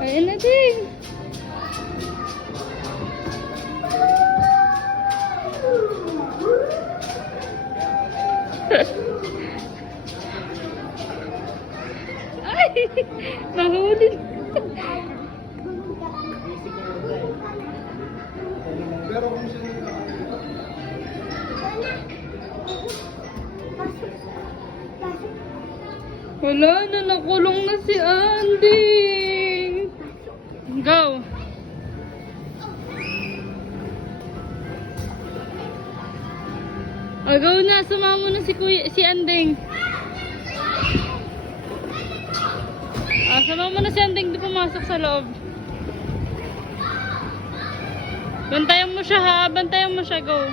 Ayun na din. Ay! Nahuli. Wala na, nakulong na si Andy. Go. Go na, sumama na si Anding. Sumama na si Anding, di pumasok sa loob. Bantayan mo siya ha, bantayan mo siya, go.